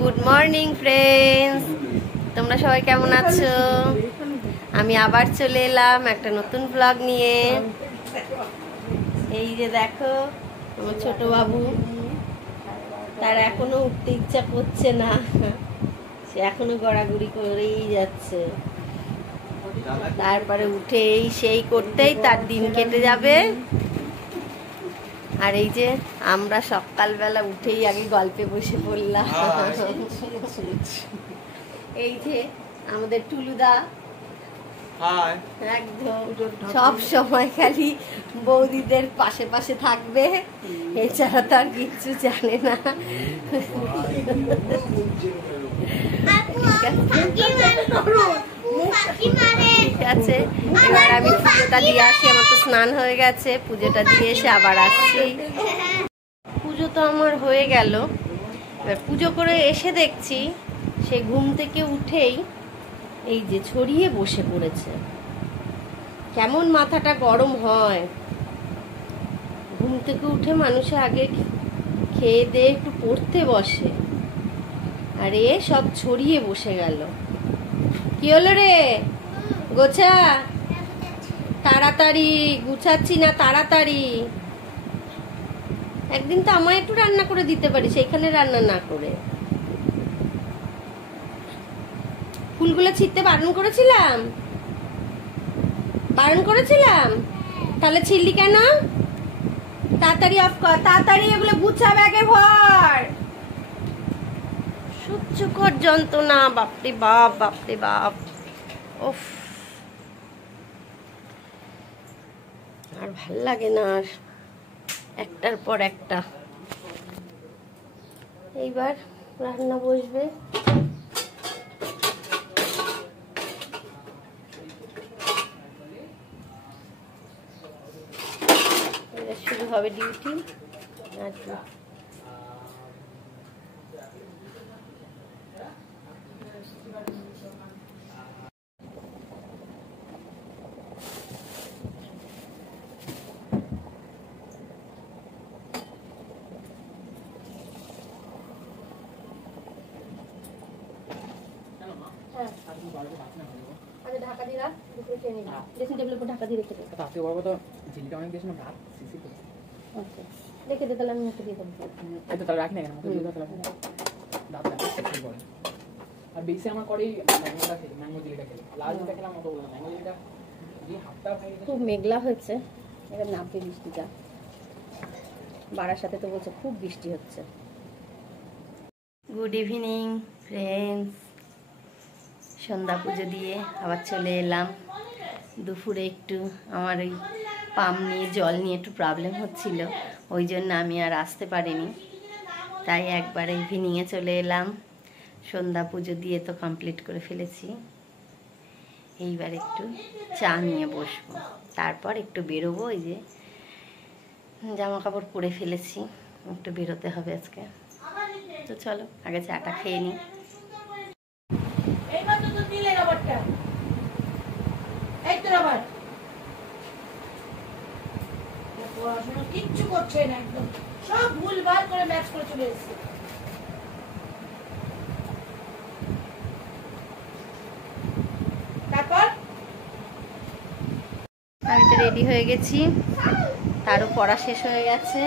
Good morning friends, তোমরা সবাই কেমন আছো? আমি আবার চলে এলাম একটা নতুন ব্লগ নিয়ে। এই যে দেখো আমার ছোট বাবু, তার এখনো উঠতে ইচ্ছা করছে না, সে এখনো গড়াগড়ি করেই যাচ্ছে। তারপরে উঠে এই সেই করতেই তার দিন কেটে যাবে। আর এই যে আমরা সকালবেলা উঠেই আগে গল্পে বসে পড়লাম। এই যে আমাদের টুলুদা একদম সব সময় খালি বৌদিদের পাশে পাশে থাকবে, এছাড়া তার কিচ্ছু জানে না। ঠিক আছে, এবার আমি পুজোটা দিয়ে আসি। আমার তো স্নান হয়ে গেছে, পুজোটা দিয়ে এসে আবার আসছি। পুজো তো আমার হয়ে গেল। এবার পুজো করে এসে দেখছি সে ঘুম থেকে উঠেই এই যে ছড়িয়ে বসে পড়েছে। কেমন মাথাটা গরম হয়! ঘুম থেকে উঠে মানুষে আগে খেয়ে দিয়ে একটু পড়তে বসে, আর এ সব ছড়িয়ে বসে গেল। কি হলো রে? গোছা তাড়াতাড়ি, গুছাচ্ছি না তাড়াতাড়ি। একদিন তো আমায় একটু রান্না করে দিতে পারি, সেইখানে রান্না না করে। ফুলগুলো ছিঁড়তে বারণ করেছিলাম, তাহলে ছিঁড়লি কেন? তাড়াতাড়ি অফ কর, তাড়াতাড়ি এগুলো গুছা, ব্যাগে ভর। সহ্যকর যন্ত্রণা, বাপরে বাপ, বাপরে বাপ। উফ, আর ভাল লাগে না, আর একটার পর একটা। এইবার রান্না বসবে। শুরু হবে ডিউটি। আচ্ছা, ঢাকা দিয়ে রাখ, দুপুরে খেয়ে নিবি। ড্রেসিং টেবিলের উপর ঢাকা দিয়ে রেখে দে। তাতে বলবো তো ঝিলিটা অনেক বেশি না, ভাত সিসি তো। আচ্ছা, রেখে দে, তাহলে আমি মুখে দিয়ে দেবো। এই তো তাহলে রাখি না কেন, মুখে দিয়ে দাও তাহলে। দাঁতটা ঠিক করে। আর বেশি আমার করেই ম্যাঙ্গোটা খেলি, ম্যাঙ্গো ঝিলিটা খেলি। লাল ঝিলিটা খেলাম অত বললাম, ম্যাঙ্গো ঝিলিটা দিয়ে হাফটা খাই। খুব মেঘলা হয়েছে, এবার নামবে বৃষ্টিটা। বাড়ার সাথে তো বলছে খুব বৃষ্টি হচ্ছে। গুড ইভিনিং ফ্রেন্ডস, সন্ধ্যা পুজো দিয়ে আবার চলে এলাম। দুপুরে একটু আমার ওই পাম্প নিয়ে জল নিয়ে একটু প্রবলেম হচ্ছিল, ওই জন্য আমি আর আসতে পারিনি। তাই একবারে ইভিনিংয়ে চলে এলাম। সন্ধ্যা পুজো দিয়ে তো কমপ্লিট করে ফেলেছি। এইবার একটু চা নিয়ে বসবো, তারপর একটু বেরোবো। এই যে জামা কাপড় পরে ফেলেছি, একটু বেরোতে হবে আজকে। তো চলো আগে চাটা খেয়ে নিই। কিচ্ছু করছে না, একদম সব ভুলভাল করে ম্যাচ করে চলে এসেছে। তারপর আমি তো রেডি হয়ে গেছি, তারও পড়া শেষ হয়ে গেছে,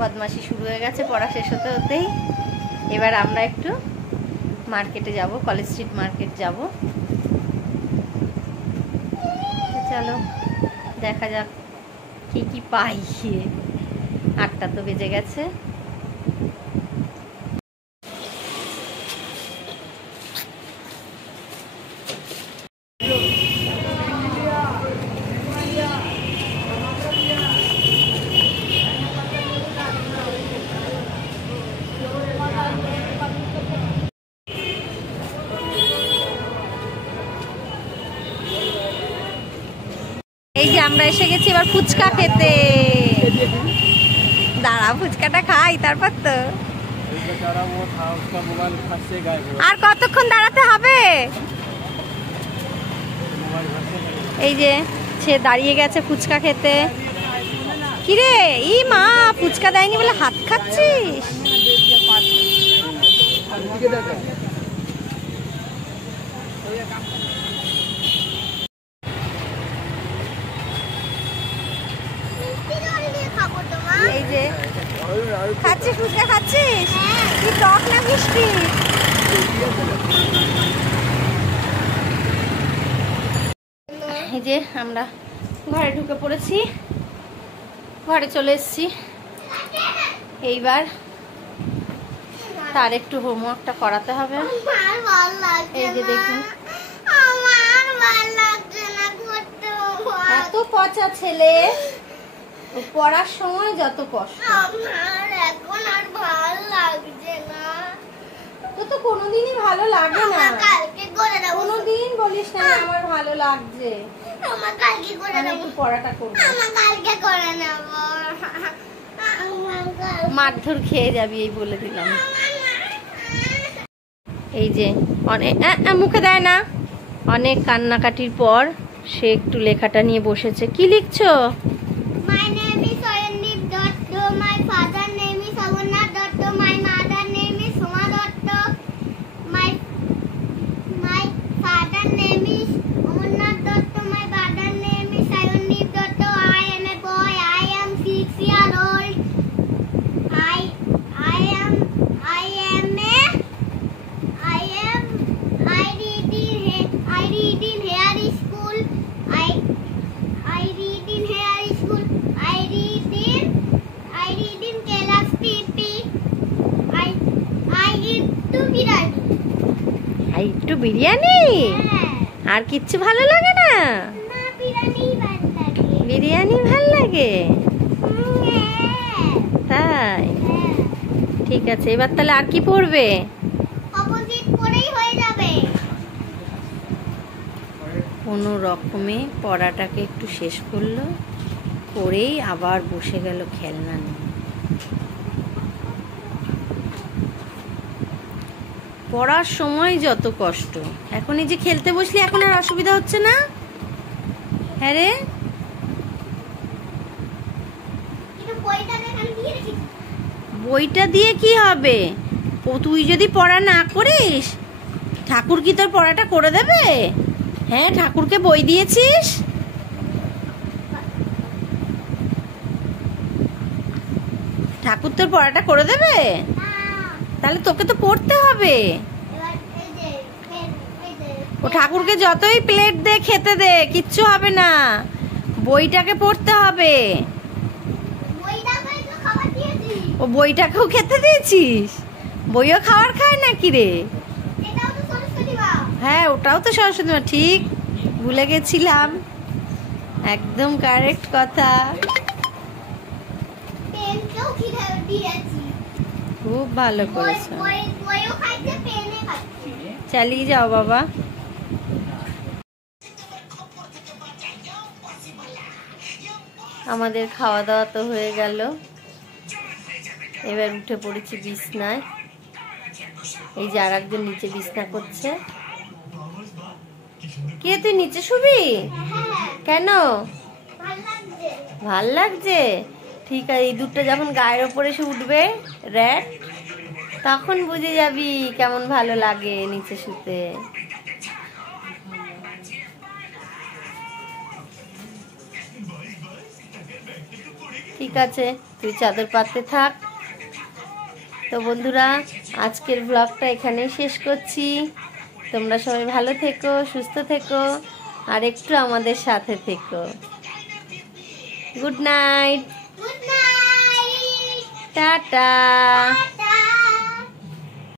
বদমাশি শুরু হয়ে গেছে পড়া শেষ হতে হতেই। এবার আমরা একটু মার্কেটে যাব, কলেজ স্ট্রিট মার্কেট যাব। চলো দেখা যাক কি কি পাই। 8টা তো বেজে গেছে। এই যে আমরা এসে গেছি এবার ফুচকা খেতে। দাঁড়া, ফুচকাটা খাই তারপর তো। আর কতক্ষণ দাঁড়াতে হবে? এই যে সে দাঁড়িয়ে গেছে ফুচকা খেতে। কিরে ই মা, ফুচকা দেয়নি বলে হাত খাচ্ছিস? ওদিকে দেখা এই যে খাচ্ছিস, ফুচকা খাচ্ছিস? কি টক না মিষ্টি? এই যে আমরা ঘরে ঢুকে পড়েছি, ঘরে চলে এসেছি। এইবার তার একটু হোমওয়ার্কটা করাতে হবে। এই যে দেখুন, এত পচা ছেলে, পড়ার সময় যত কষ্ট। এখন আর ভালো লাগছে না। তো তো কোনোদিনই ভালো লাগে না। কালকে করে দেবো। কোনোদিন বলিস না আমার ভালো লাগছে। আমার কালকে করে আমি দেবো। একটু পড়াটা করবো। আমার কালকে করে নেব। মারধর খেয়ে যাবি এই বলে দিলাম। এই যে অনেক মুখে দেয় না, অনেক কান্নাকাটির পর সে একটু লেখাটা নিয়ে বসেছে। কি লিখছো? My name is Soyandeep Dotto. My father name is Amarnath Dotto. My mother name is Soma Dotto. My father name is Amarnath Dotto. My father name is Soyandeep Dotto. I am a boy. I am 6 years old. I read in Hare School. I read in Hare School. I read in Kailash PP. I eat to biryani. একটু বিরিয়ানি? আর কিচ্ছু ভালো লাগে না? না, biryani ভালো লাগে। বিরিয়ানি ভালো লাগে? হ্যাঁ। তাই? ঠিক আছে, এবার তাহলে আর কি পড়বে? অপোজিট পড়েই হয়ে যাবে। কোনো রকমে পড়াটাকে একটু শেষ করলো, করেই আবার বসে গেল খেলনা নিয়ে। পড়ার সময় যত কষ্ট, এখন এই যে খেলতে বসলি এখন আর অসুবিধা হচ্ছে না? হ্যাঁ রে, কিন্তু বইটা এখানে দিয়ে রেখেছি। বইটা দিয়ে কি হবে? তুই যদি পড়া না করিস, ঠাকুর কি তোর পড়াটা করে দেবে? হ্যাঁ, ঠাকুরকে বই দিয়েছিস? ঠাকুর তোর পড়াটা করে দেবে? না, তাহলে তোকে তো পড়তে হবে। এবার এই যে ও ঠাকুরকে যতই প্লেট দে, খেতে দে, কিচ্ছু হবে না, বইটাকে পড়তে হবে। বইটাকে তো খাবার দিয়েছি। ও বইটাকেও খেতে দিয়েছিস? বইও খাবার খায় নাকি রে? এটাও তো সরস্বতী মা। হ্যাঁ, ওটাও তো সরস্বতী মা, ঠিক ভুলে গেছিলাম, একদম কারেক্ট কথা। পেনকেও দিয়েছি। খুব ভালো করেছো। বইও খাইছে, পেনে খাচ্ছে। চালিয়ে যাও বাবা। আমাদের খাওয়া দাওয়া তো হয়ে গেল, এবার উঠে পড়েছি বিছনায়। এই যে আর একজন নিচে বিছনা করছে। কে, তুই নিচে শুবি? কেন? ভাল লাগছে? ঠিক আছে, এই দুধটা যখন গায়ের ওপরে এসে উঠবে র্যাট, তখন বুঝে যাবি কেমন ভালো লাগে নিচে শুতে। ঠিক আছে, তুই চাদর পাততে থাক। তো বন্ধুরা, আজকের ব্লগটা এখানেই শেষ করছি। তোমরা সবাই ভালো থেকো, সুস্থ থেকো, আর একটু আমাদের সাথে থেকো। Good night, good night. Tata.